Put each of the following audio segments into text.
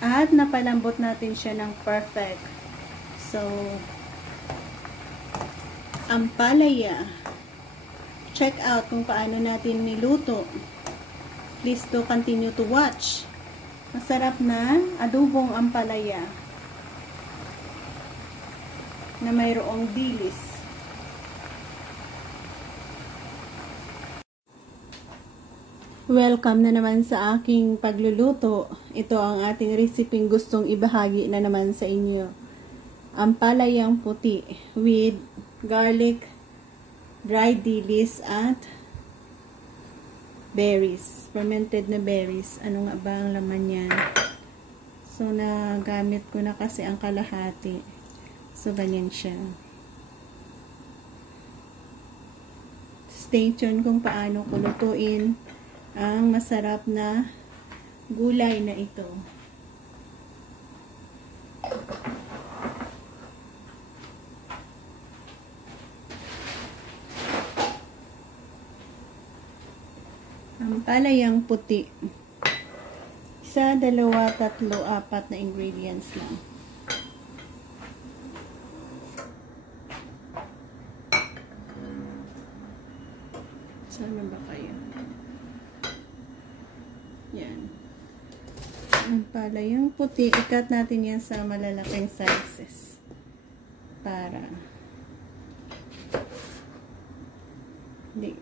At napalambot natin siya ng perfect. So, ampalaya. Check out kung paano natin niluto. Please do continue to watch. Masarap na adobong ampalaya na mayroong dilis. Welcome na naman sa aking pagluluto. Ito ang ating reseping gustong ibahagi na naman sa inyo. Ampalayang puti with garlic, dried dilis at berries. Fermented na berries. Ano nga ba ang laman yan? So, nagamit ko na kasi ang kalahati. So, ganyan siya. Stay tuned kung paano ko lutuin ang masarap na gulay na ito. Ampalayang puti. 1, 2, 3, 4 na ingredients lang. Sana ba kayo? Yan. Ampalayang puti. Ikat natin yan sa malalaking sizes. Para hindi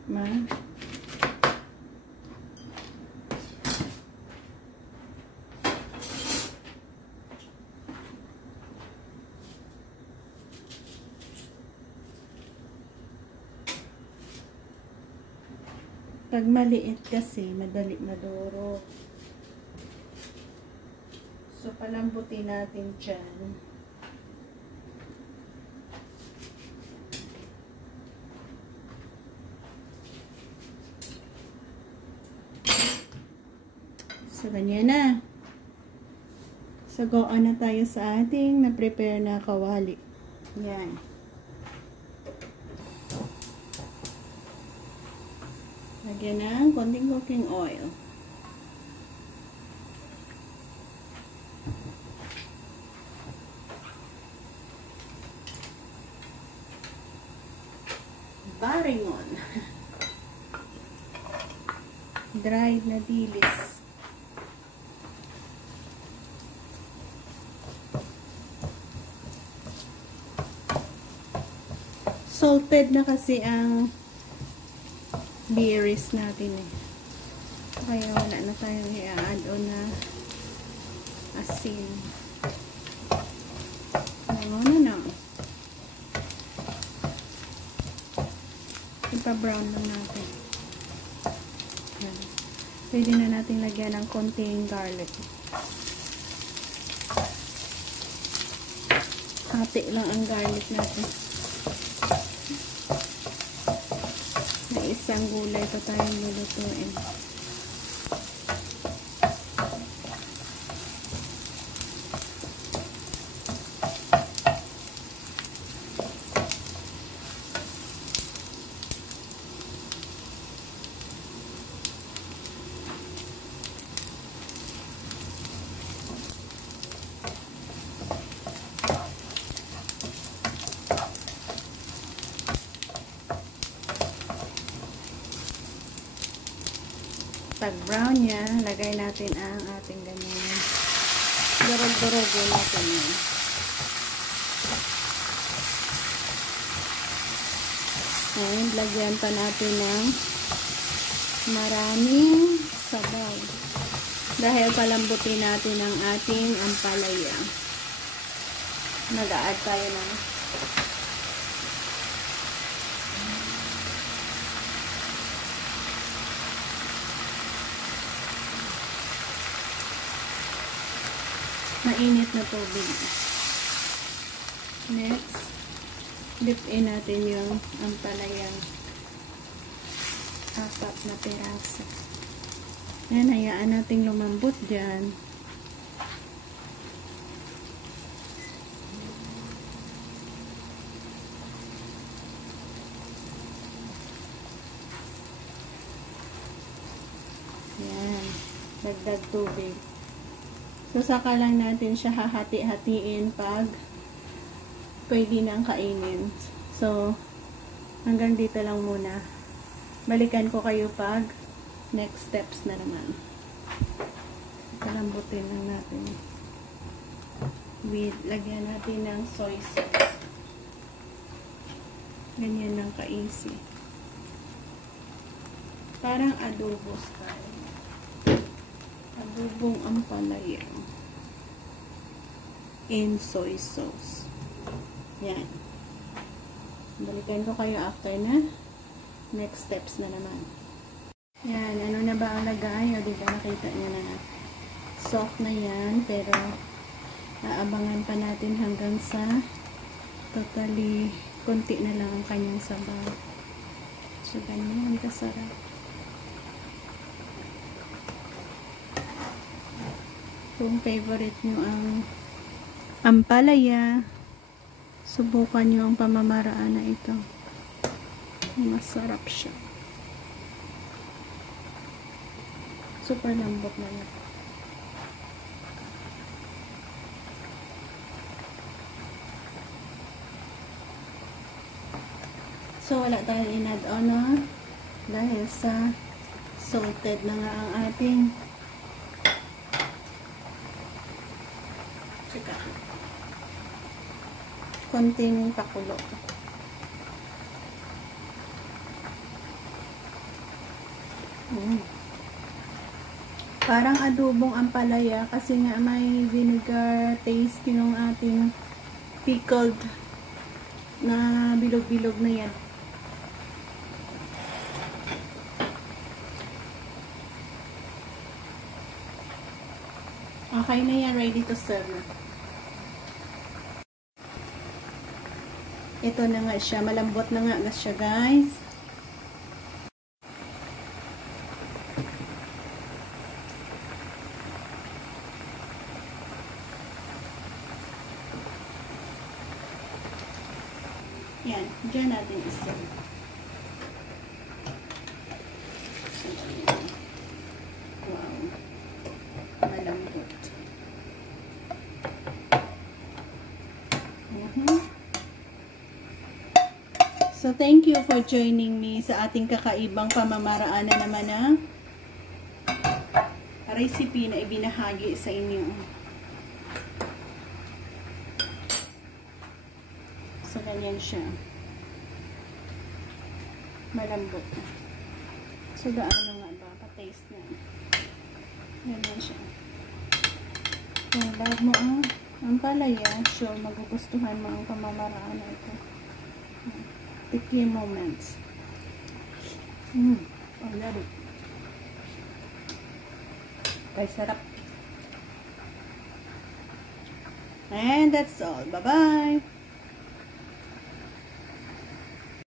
pag maliit kasi, madali maduro. So, palambutin natin dyan. So, ganyan na. Sagoan na tayo sa ating na-prepare na kawali. Yan. Lagyan ng konting cooking oil. Baringon. Dried na dilis. Salted na kasi ang berries natin eh. Kaya wala na tayong i-add on na asin. Ano na. Ipa-brown lang natin. Yan. Pwede na natin lagyan ng konting garlic. Hati lang ang garlic natin. Isang gulay pa tayong lulutuin. Pag brown niya, lagay natin ang ating ganyan. Durog-durogo natin yan. And lagyan pa natin ng maraming sabaw. Dahil palambutin natin ang ating ampalaya. Nag-a-add tayo ng mainit na tubig. Next, dip in natin yung ampalayang 4 na piraso. Yan, hayaan natin lumambot dyan. Yan, dagdag tubig. So, saka lang natin siya hahati-hatiin pag pwede nang kainin. So, hanggang dito lang muna. Balikan ko kayo pag next steps na naman. Kalambutin lang natin. Lagyan natin ng soy sauce. Ganyan lang ka-easy. Parang adobo style. Adobong ampalaya. In soy sauce. Yan. Balikan ko kayo after na. Next steps na naman. Yan. Ano na ba ang lagay? O diba nakita nyo na. Soft na yan. Pero aabangan pa natin hanggang sa totally konti na lang ang kanyang sabaw. So, ganyan kasarap. Kung favorite nyo ang ampalaya, subukan nyo ang pamamaraan na ito. Masarap siya. Super lambot na yan. So, wala tayong in-add-on, no? Dahil sa salted na nga ang ating konting pakulo. Parang adobong ampalaya kasi nga may vinegar taste yung ating pickled na bilog-bilog na yan. Okay na yan, ready to serve na. Ito na nga siya, malambot na nga siya, guys. Yan, dyan natin iserve. Wow. Malambot. So, thank you for joining me sa ating kakaibang pamamaraan na naman ng recipe na ibinahagi sa inyo. So, ganyan siya. Malambot na. So, gaano nga ba? Pa-taste na. Ganyan siya. Kung love mo ang palaya, sure, magugustuhan mo ang pamamaraan na ito. Sticky moments. Oh, love it. Ay, sarap. And that's all. Bye-bye.